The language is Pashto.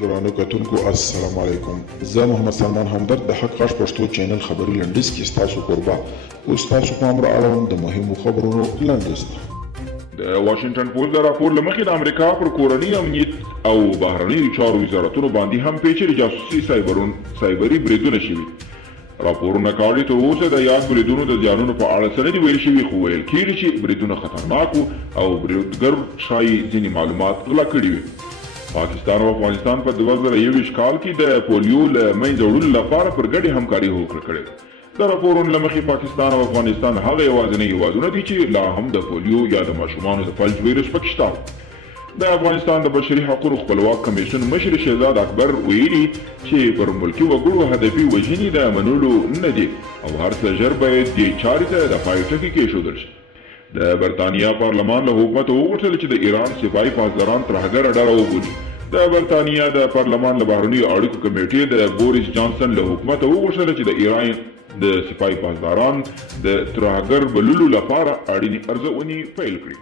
درانه کتونکو السلام علیکم. زه محمد سلمان همدرد د حق غږ پښتو چینل خبري لنډیز کې ستاسو کوربه اوس تاسو پام را اړوم د مهمو خبرونو لنډیز ته. د واشنگټن پوسټ د راپور له مخې د امریکا پر کورني امنیت او بهرنیو چارو وزارتونو باندې هم پیچلي جاسوسي سایبري بریدونه شوي. راپورونه کاږي تر اوسه د یاد بریدونو د زیانونو په اړه څه نه دي ویل شوي، خو ویل کېږي چې بریدونه خطرناک او بریدګر ښایي ځینې معلومات غلا کړي وي. پاکستان او افغانستان په 2021 کال کې د پولیو له منځه وړلو لپاره پر ګډې همکاري هوکړه کړې. د راپورونو له مخې پاکستان او افغانستان هغه یوازینی هېوادونه دي چې لا هم د پولیو یا د ماشومانو د فلج ویروس پکې شته. د افغانستان د بشري حقوقو خپلواک کمیشن مشر شهزاد اکبر ویلي چې پر ملکي وګړو هدفي وژنې د منلو نه دي او هر څه ژر باید دې چارې ته د پای ټکی کېښودل شي. د برتانیا پارلمان له حکومت وغوښتل چې د ایران سپایي پاسداران ترهګره ډله وبولي. د برتانیا د پارلمان له بهرنیو اړیکو کمیټې د بوریس جانسن له حکومت وغوښتل چې د ایران د سپایي پاسداران د ترهګر بللو لپاره اړینې ارزونې پیل کړي.